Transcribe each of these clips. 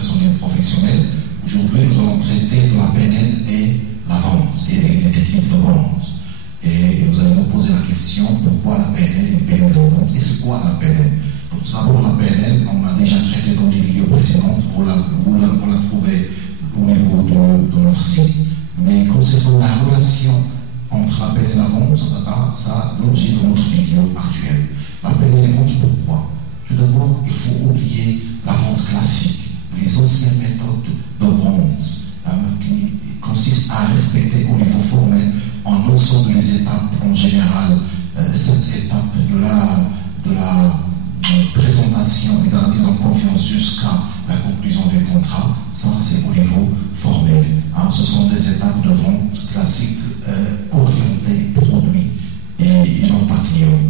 personnel professionnel. Aujourd'hui, nous allons traiter de la PNL et la vente, et les techniques de vente. Et vous allez me poser la question, pourquoi la PNL et une PNL de vente? Et c'est quoi la PNL? Donc, tout d'abord, la PNL, on l'a déjà traité dans les vidéos précédentes, vous la trouvez au niveau de notre site, mais concernant la relation entre la PNL et la vente, ça a l'objet de notre vidéo actuelle. La PNL et la vente, pourquoi? Tout d'abord, il faut oublier la vente classique, les anciennes méthodes de vente qui consistent à respecter au niveau formel en ensemble les étapes en général, cette étape de la présentation et de la mise en confiance jusqu'à la conclusion du contrat, ça c'est au niveau formel. Ce sont des étapes de vente classiques orientées produits et non pas clients.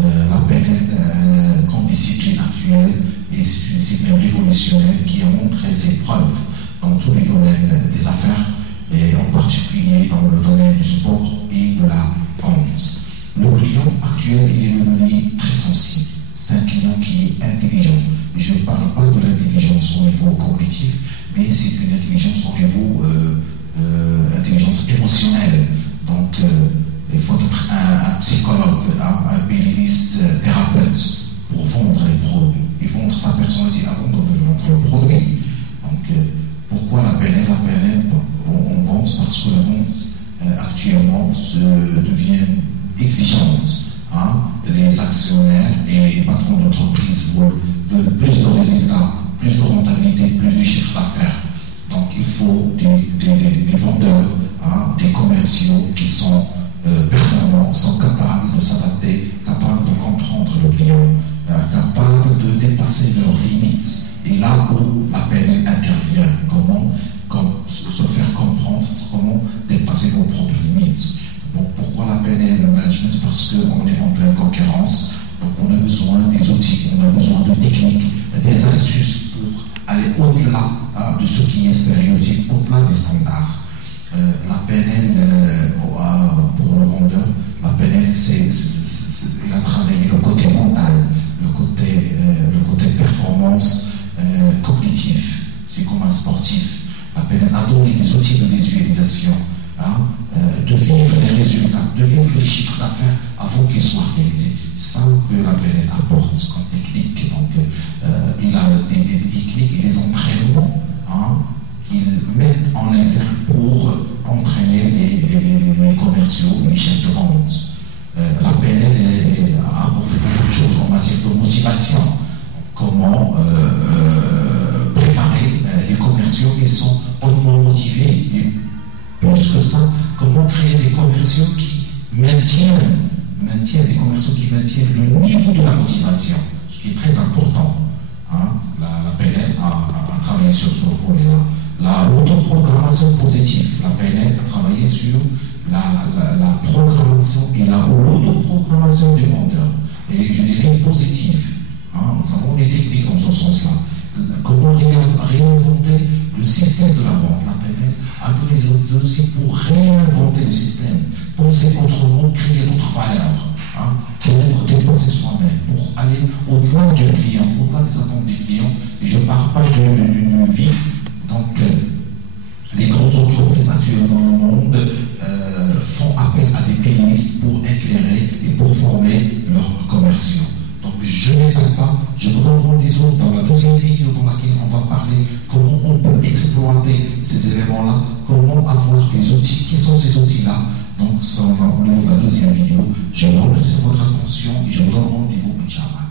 La PNL comme discipline actuelle est une discipline révolutionnaire qui a montré ses preuves dans tous les domaines des affaires et en particulier dans le domaine du sport et de la vente. Le client actuel il est devenu très sensible. C'est un client qui est intelligent. Je ne parle pas de l'intelligence au niveau cognitif, mais c'est une intelligence au niveau intelligence émotionnelle. Donc, il faut être un psychologue, un pénaliste thérapeute pour vendre les produits et vendre sa personnalité avant de vendre le produit. Donc, pourquoi la PNL? La PNL, on vend parce que la vente actuellement devient exigeante. Les actionnaires et les patrons d'entreprise veulent plus de résultats, plus de rentabilité, plus de chiffre d'affaires. Donc il faut des vendeurs, des commerciaux qui sont performants, sont capables de s'adapter, capables de comprendre le client, capables de dépasser leurs limites. Et là où la PNL intervient, comment se faire comprendre, comment dépasser vos propres limites. Bon, pourquoi la PNL le management? C'est parce qu'on est en pleine concurrence, donc on a besoin des outils, on a besoin de techniques, des astuces pour aller au-delà de ce qui est stéréotype, au-delà des standards. La PNL, pour le vendeur, la PNL, il a travaillé le côté mental, le côté performance cognitive. C'est comme un sportif. La PNL a donné des outils de visualisation. De vivre les résultats, de vivre les chiffres d'affaires avant qu'ils soient réalisés. C'est ça que la PNL apporte comme technique. Donc, il a des techniques et des entraînements qu'il met en exergue pour entraîner les commerciaux, les chefs de vente. La PNL a apporté beaucoup de choses en matière de motivation. Comment préparer les commerciaux qui sont hautement motivés. Et plus que ça, comment créer des commerciaux qui maintiennent le niveau de la motivation, ce qui est très important. La PNL a travaillé sur ce volet-là. L'autoprogrammation positive, la PNL a travaillé sur la programmation et l'autoprogrammation du vendeur. Et je dirais positive. Nous avons des techniques dans ce sens-là. Comment réinventer le système de la vente? La PNL a tous les autres aussi pour réinventer le système, penser autrement, créer d'autres valeurs, pour dépasser soi-même, pour aller au-delà du client, au-delà des attentes des clients. Et je ne parle pas d'une vie. Donc, les grandes entreprises actuelles dans le monde font appel à des pénalistes pour éclairer et pour former leurs commerciaux. Donc, je n'étale pas, je vous donne rendez-vous dans la deuxième vidéo dans laquelle on va parler comment on peut exploiter ces éléments-là, comment avoir des outils, qui sont ces outils-là. Donc, c'est au niveau de la deuxième vidéo. Je vous remercie de votre attention et je vous donne rendez-vous, Inch'Allah.